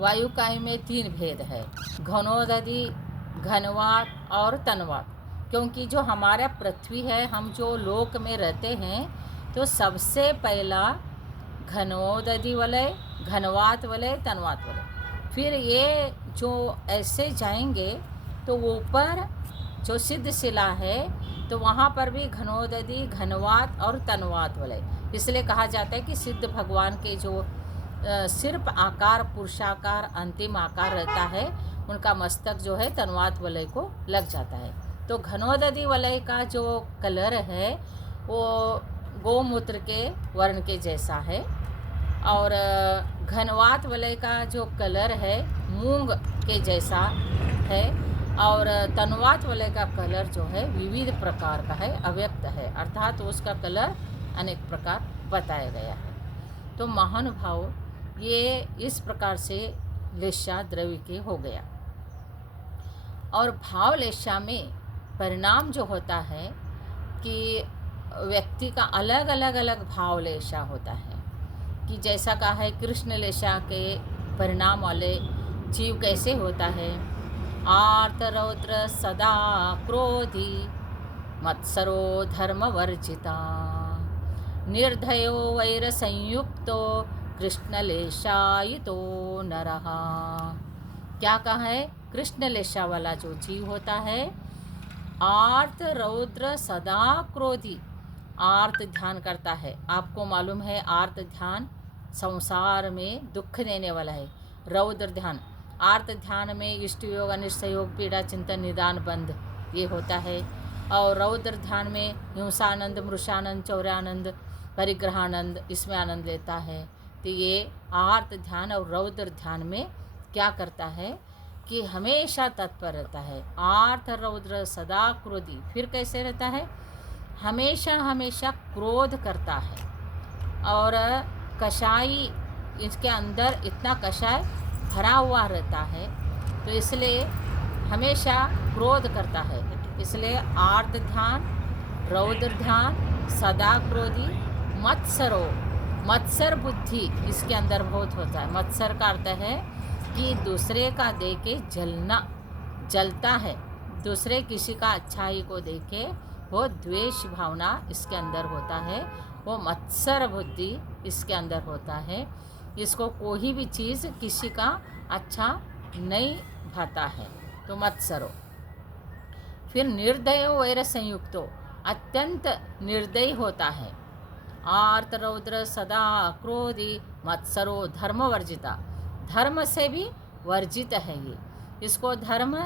वायुकाय में 3 भेद है, घनोदधि, घनवात और तनवात। क्योंकि जो हमारा पृथ्वी है, हम जो लोक में रहते हैं, तो सबसे पहला घनोदधि वलय, घनवात वलय, तनवात वलय। फिर ये जो ऐसे जाएंगे तो ऊपर जो सिद्ध शिला है तो वहाँ पर भी घनोदधि, घनवात और तनवात वलय। इसलिए कहा जाता है कि सिद्ध भगवान के जो सिर्फ आकार, पुरुषाकार, अंतिम आकार रहता है, उनका मस्तक जो है तनवात वलय को लग जाता है। तो घनोदधि वलय का जो कलर है वो गोमूत्र के वर्ण के जैसा है, और घनवात वलय का जो कलर है मूंग के जैसा है, और तनवात वलय का कलर जो है विविध प्रकार का है, अव्यक्त है, अर्थात उसका कलर अनेक प्रकार बताया गया है। तो महानुभाव, ये इस प्रकार से लेशा द्रव्य के हो गया। और भाव लेशा में परिणाम जो होता है कि व्यक्ति का अलग अलग भाव लेशा होता है, कि जैसा कहा है कृष्ण लेशा के परिणाम वाले जीव कैसे होता है। आर्त रौद्र सदा क्रोधी, मत्सरो धर्म वर्जिता, निर्दयो वैर संयुक्तो, कृष्णलेशायितो नरः। क्या कहा है? कृष्णलेशा वाला जो जीव होता है, आर्त रौद्र सदा क्रोधी, आर्त ध्यान करता है। आपको मालूम है आर्त ध्यान संसार में दुख देने वाला है। रौद्र ध्यान, आर्त ध्यान में इष्ट योग, अनिष्ट योग, पीड़ा, चिंतन, निदान, बंध, ये होता है। और रौद्र ध्यान में हिंसानंद, मृषानंद, चौर्यानंद, परिग्रहानंद, इसमें आनंद लेता है। तो ये आर्त ध्यान और रौद्र ध्यान में क्या करता है कि हमेशा तत्पर रहता है। आर्त रौद्र सदा क्रोधी, फिर कैसे रहता है? हमेशा हमेशा क्रोध करता है, और कषाई, इसके अंदर इतना कषाय भरा हुआ रहता है, तो इसलिए हमेशा क्रोध करता है। इसलिए आर्त ध्यान, रौद्र ध्यान, सदा क्रोधी, मत्सरो, मत्सर बुद्धि इसके अंदर बहुत होता है। मत्सर का अर्थ है कि दूसरे का देखे जलना, जलता है, दूसरे किसी का अच्छाई को देखे वो द्वेष भावना इसके अंदर होता है, वो मत्सर बुद्धि इसके अंदर होता है। इसको कोई भी चीज़ किसी का अच्छा नहीं भाता है, तो मत्सरो। फिर निर्दयो वैर संयुक्तो, अत्यंत निर्दयी होता है। आर्त रौद्र सदा क्रोधी, मत्सरो धर्म वर्जिता, धर्म से भी वर्जित है ये, इसको धर्म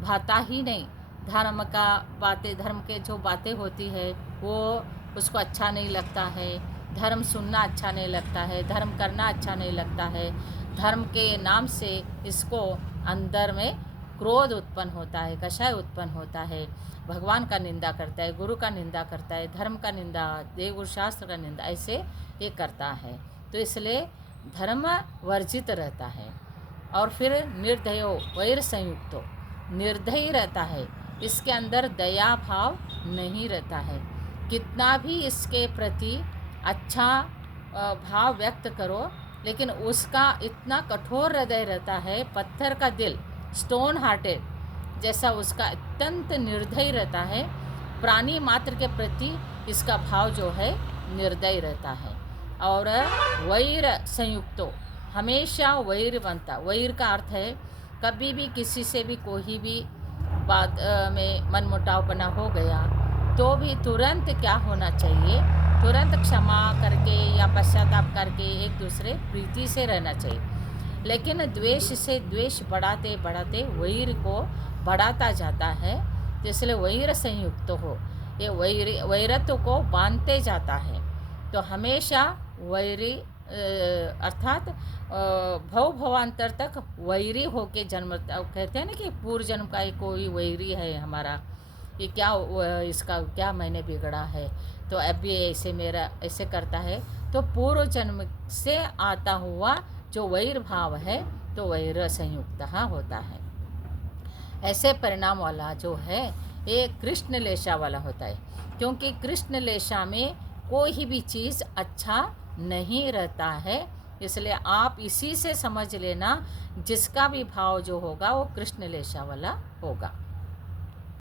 भाता ही नहीं। धर्म का बातें, धर्म के जो बातें होती है वो उसको अच्छा नहीं लगता है, धर्म सुनना अच्छा नहीं लगता है, धर्म करना अच्छा नहीं लगता है। धर्म के नाम से इसको अंदर में क्रोध उत्पन्न होता है, कषाय उत्पन्न होता है, भगवान का निंदा करता है, गुरु का निंदा करता है, धर्म का निंदा, देव शास्त्र का निंदा, ऐसे ये करता है। तो इसलिए धर्म वर्जित रहता है। और फिर निर्दयो वैर संयुक्तो, निर्दयी रहता है, इसके अंदर दया भाव नहीं रहता है। कितना भी इसके प्रति अच्छा भाव व्यक्त करो, लेकिन उसका इतना कठोर हृदय रहता है, पत्थर का दिल, स्टोन हार्टेड जैसा उसका अत्यंत निर्दयी रहता है। प्राणी मात्र के प्रति इसका भाव जो है निर्दयी रहता है। और वैर संयुक्तो, हमेशा वैर बनता। वैर का अर्थ है कभी भी किसी से भी कोई भी बात में मनमुटावपना हो गया तो भी तुरंत क्या होना चाहिए, तुरंत क्षमा करके या पश्चाताप करके एक दूसरे प्रीति से रहना चाहिए। लेकिन द्वेष से द्वेष बढ़ाते बढ़ाते वैर को बढ़ाता जाता है, तो इसलिए वैर संयुक्त हो, ये वैरत्व को बांधते जाता है। तो हमेशा वैरी अर्थात भवांतर तक वैरी होके जन्म, कहते हैं ना कि पूर्व जन्म का कोई वैरी है हमारा, ये क्या इसका क्या मैंने बिगड़ा है, तो अब भी ऐसे मेरा ऐसे करता है, तो पूर्व जन्म से आता हुआ जो वैर भाव है तो वैर संयुक्त होता है। ऐसे परिणाम वाला जो है ये कृष्ण लेशा वाला होता है, क्योंकि कृष्ण लेशा में कोई भी चीज़ अच्छा नहीं रहता है, इसलिए आप इसी से समझ लेना, जिसका भी भाव जो होगा वो कृष्ण लेशा वाला होगा।